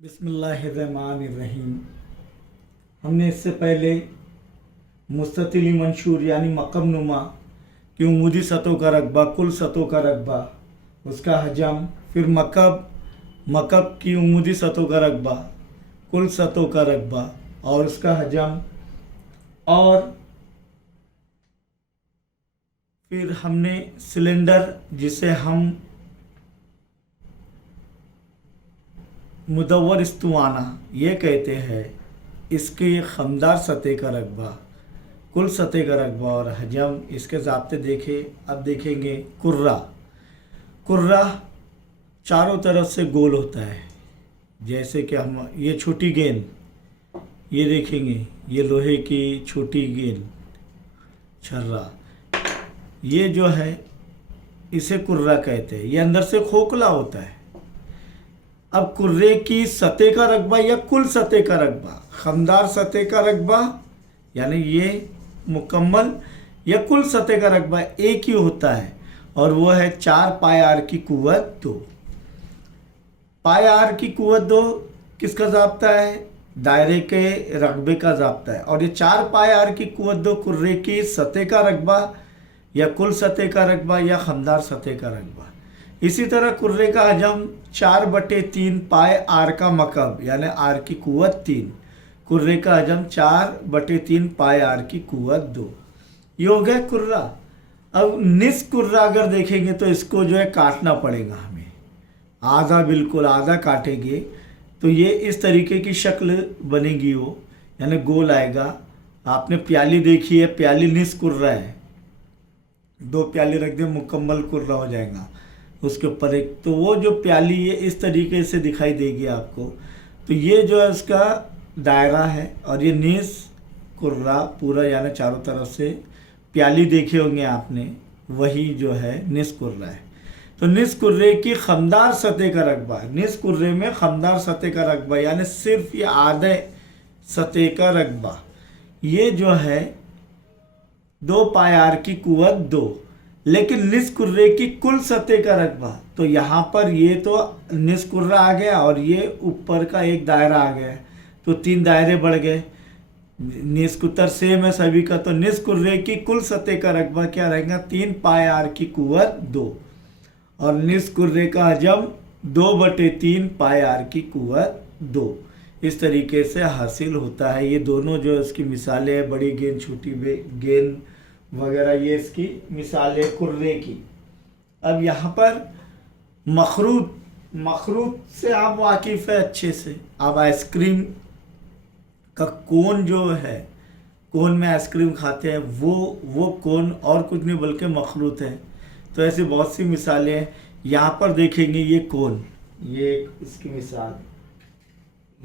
बिस्मिल्लाहिर्रहमानिर्रहीम। हमने इससे पहले मुस्ततिली मंशूर यानी मकम नुमा की उमूदी सतहों का रकबा, कुल सतहों का रकबा, उसका हजम, फिर मकब की उमूदी सतहों का रकबा, कुल सतहों का रकबा और उसका हजम, और फिर हमने सिलेंडर जिसे हम मुदव्वर इस्तुआना ये कहते हैं, इसके खमदार सतह का रकबा, कुल सतह का रकबा और हजम, इसके ज़ाब्ते देखे। अब देखेंगे कुर्रा चारों तरफ से गोल होता है। जैसे कि हम ये छोटी गेंद, ये देखेंगे, ये लोहे की छोटी गेंद छर्रा, ये जो है इसे कुर्रा कहते हैं। ये अंदर से खोखला होता है। अब कुर्रे की सतह का रकबा या कुल सतह का रकबा, खमदार सतह का रकबा यानी ये मुकम्मल, या कुल सतह का रकबा एक ही होता है और वो है 4 पाए आर की कुव्वत 2। पाए आर की कुव्वत 2 किसका ज़ाब्ता है? दायरे के रकबे का ज़ाब्ता है। और ये 4 पाए आर की कुव्वत 2 कुर्रे की सतह का रकबा या कुल सतह का रकबा या खमदार सतह का रकबा। इसी तरह कुर्रे का हजम 4/3 पाए आर का मकब यानी आर की कुव्वत 3, कुर्रे का हजम 4/3 पाए आर की कुव्वत 2। ये हो गया कुर्रा। अब निस कुर्रा अगर देखेंगे तो इसको जो है काटना पड़ेगा हमें, आधा, बिल्कुल आधा काटेंगे तो ये इस तरीके की शक्ल बनेगी, वो यानी गोल आएगा। आपने प्याली देखी है, प्याली निस कुर्रा है, 2 प्याली रख दे मुकम्मल कुर्रा हो जाएगा उसके ऊपर एक, तो वो जो प्याली ये इस तरीके से दिखाई देगी आपको। तो ये जो है उसका दायरा है और ये निस कुर्रा पूरा यानी चारों तरफ से प्याली देखे होंगे आपने, वही जो है निस कुर्रा है। तो निस कुर्रे की खमदार सतह का रकबा, निस कुर्रे में खमदार सतह का रकबा यानी सिर्फ ये आधे सतह का रकबा, ये जो है 2 पाए आर की कुव्वत 2। लेकिन निस कुर्रे की कुल सतह का रकबा, तो यहाँ पर ये तो निस कुर्रा आ गया और ये ऊपर का एक दायरा आ गया, तो 3 दायरे बढ़ गए। निस कुतर सेम है सभी का, तो निस कुर्रे की कुल सतह का रकबा क्या रहेगा? 3 पाए आर की कुव्वत 2 और निस कुर्रे का हजम 2/3 पाए आर की कुव्वत 2। इस तरीके से हासिल होता है। ये दोनों जो इसकी मिसालें हैं, बड़ी गेंद, छोटी गेंद वगैरह, ये इसकी मिसालें कुर्रे की। अब यहाँ पर मखरूत से आप वाकिफ़ है अच्छे से। अब आइसक्रीम का कोन जो है, कोन में आइसक्रीम खाते हैं, वो कोन और कुछ नहीं बल्कि मखरूत है। तो ऐसी बहुत सी मिसालें हैं। यहाँ पर देखेंगे ये कोन, ये इसकी मिसाल,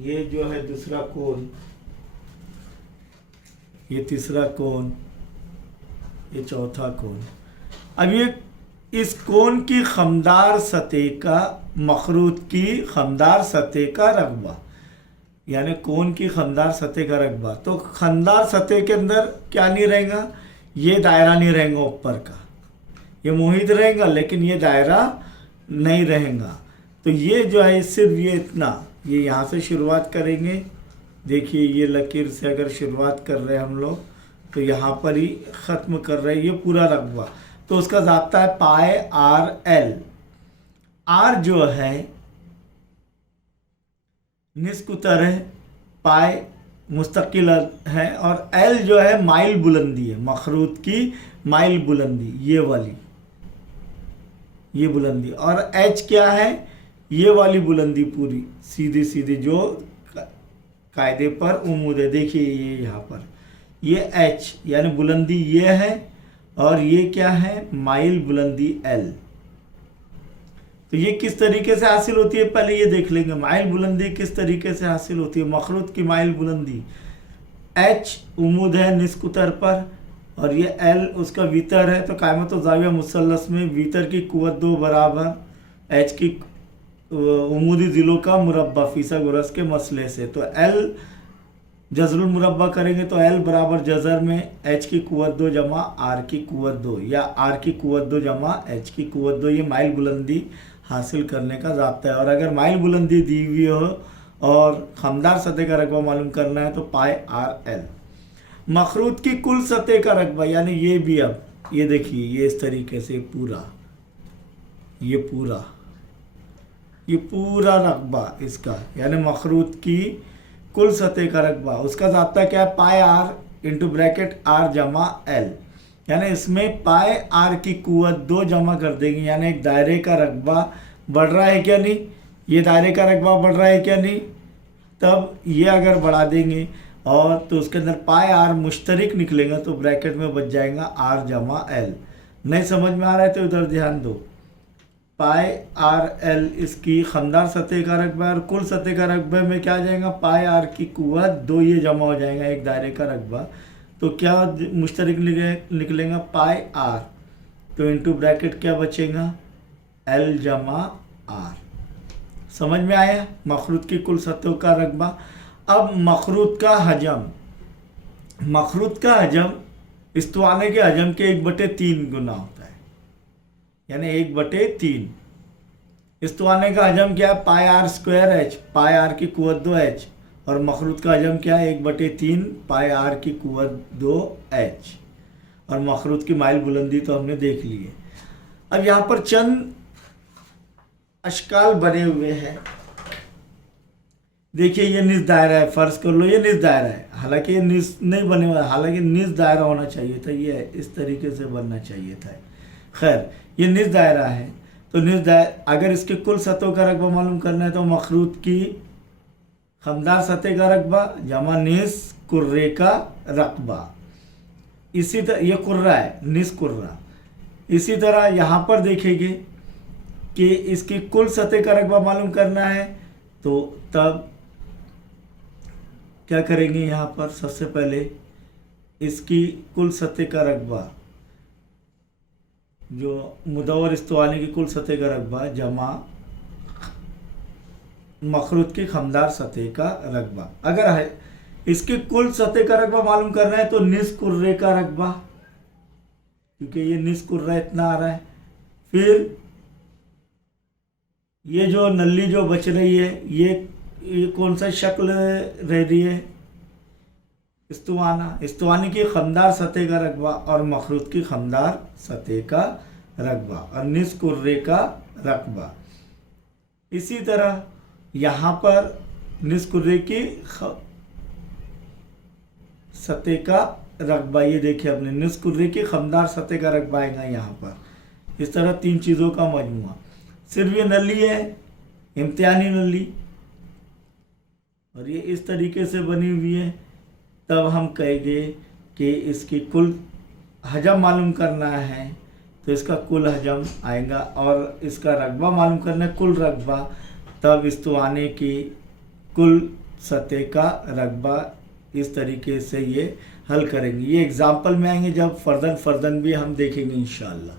ये जो है दूसरा कोन, ये तीसरा कोन, ये चौथा कोन। अब ये इस कोन की खमदार सतह का, मखरूत की खमदार सतह का रकबा यानी कोन की खमदार सतह का रकबा। तो खमदार सतह के अंदर क्या नहीं रहेगा? ये दायरा नहीं रहेगा ऊपर का, ये मुहित रहेगा लेकिन ये दायरा नहीं रहेगा। तो ये जो है सिर्फ ये इतना, ये यहाँ से शुरुआत करेंगे। देखिए ये लकीर से अगर शुरुआत कर रहे हैं हम लोग तो यहाँ पर ही ख़त्म कर रहे हैं ये पूरा रकबा। तो उसका ज़ाब्ता है पाए आर एल। आर जो है निस्कुतर है, पाए मुस्तकिल है और एल जो है माइल बुलंदी है, मखरूत की माइल बुलंदी, ये वाली, ये बुलंदी। और एच क्या है? ये वाली बुलंदी पूरी सीधी सीधी जो कायदे पर उमूद है। देखिए ये यहाँ पर ये एच यानी बुलंदी ये है और ये क्या है? माइल बुलंदी एल। तो ये किस तरीके से हासिल होती है पहले ये देख लेंगे। माइल बुलंदी किस तरीके से हासिल होती है? मखरूत की माइल बुलंदी, एच उमूद है निस्कुतर पर और ये एल उसका वीतर है। तो कायमत ज़ाविया मुसल्लस में वीतर की कुव्वत 2 बराबर एच की उमूदी ज़िलों का मुरब्बा फीसा गुरस के मसले से। तो एल जज़रुल मुरब्बा करेंगे तो एल बराबर जज़र में एच की कुव्वत 2 जमा आर की कुव्वत 2 या आर की कुव्वत 2 जमा एच की कुव्वत 2। ये माइल बुलंदी हासिल करने का ज़ाब्ता है। और अगर माइल बुलंदी दी हुई हो और खमदार सतह का रकबा मालूम करना है तो पाई आर एल। मखरूत की कुल सतह का रकबा, यानी ये भी, अब ये देखिए ये इस तरीके से पूरा, ये पूरा रकबा इसका, यानी मखरूत की कुल सतह का रकबा, उसका ज़ाब्ता क्या है, pi are into bracket are जमा एल। यानी इसमें पाई आर की कुव्वत 2 जमा कर देंगे, यानी एक दायरे का रकबा बढ़ रहा है क्या नहीं, ये दायरे का रकबा बढ़ रहा है क्या नहीं, तब ये अगर बढ़ा देंगे और तो उसके अंदर पाई आर मुश्तरिक निकलेगा तो ब्रैकेट में बच जाएगा आर जमा एल। नहीं समझ में आ रहा है तो इधर ध्यान दो, पाई आर एल इसकी खमदार सतह का रकबा और कुल सतह का रकबे में क्या आ जाएगा, पाई आर की कुव्वत 2 ये जमा हो जाएगा एक दायरे का रकबा, तो क्या मुश्तरिक निकलेगा पाई आर, तो इंटू ब्रैकेट क्या बचेगा एल जमा आर। समझ में आया मखरूत की कुल सतहों का रकबा। अब मखरूत का हजम, मखरूत का हजम इस्तवाने के हजम के 1/3 गुना होता है, यानी 1/3। इस्तवाने का हजम क्या है, pi r square h, pi r की कुव्वत 2h, और मखरूत का हजम क्या है 1/3 पाई आर की कुव्वत 2h। और मखरूत की माइल बुलंदी तो हमने देख ली है। अब यहाँ पर चंद अशकाल बने हुए हैं। देखिए ये निज दायरा है, फर्ज कर लो ये निज दायरा है, हालांकि ये निज नहीं बने हुआ है, हालांकि निज दायरा होना चाहिए था, ये इस तरीके से बनना चाहिए था। खैर ये निज दायरा है, तो निज दायरा अगर इसके कुल सतहों का रकबा मालूम करना है तो मखरूत की खमदार सतह का रकबा जमा निज कुर्रे का रकबा, इसी तरह ये कुर्रा है निज कुर्रा। इसी तरह यहाँ पर देखेंगे कि इसकी कुल सतह का रकबा मालूम करना है तो तब क्या करेंगे, यहाँ पर सबसे पहले इसकी कुल सतह का रकबा, जो मुदव्वर इस्तवानी की कुल सतह का रकबा जमा मखरूत की खमदार सतह का रकबा। अगर है इसकी कुल सतह का रकबा मालूम करना है तो निस कुर्रे का रकबा, क्योंकि ये निस कुर्रा इतना आ रहा है। फिर ये जो नली जो बच रही है ये कौन सा शक्ल रह रही है, इस्तवाना, इस्तवानी की खमदार सतह का रकबा और मखरूत की खमदार सतह का रकबा और निस कुर्रे का रकबा। इसी तरह यहाँ पर निस कुर्रे की सतह का रकबा, ये देखिए अपने निस कुर्रे की खमदार सतह का रकबा आएगा यहाँ पर। इस तरह 3 चीज़ों का मजमुआ। सिर्फ ये नली है इम्तिहानी नली और ये इस तरीके से बनी हुई है, तब हम कहेंगे कि इसकी कुल हजम मालूम करना है तो इसका कुल हजम आएगा, और इसका रकबा मालूम करना है कुल रकबा, तब इस्तवाने की कुल सतह का रकबा। इस तरीके से ये हल करेंगे। ये एग्जाम्पल में आएंगे जब फर्दन भी हम देखेंगे इंशाअल्लाह।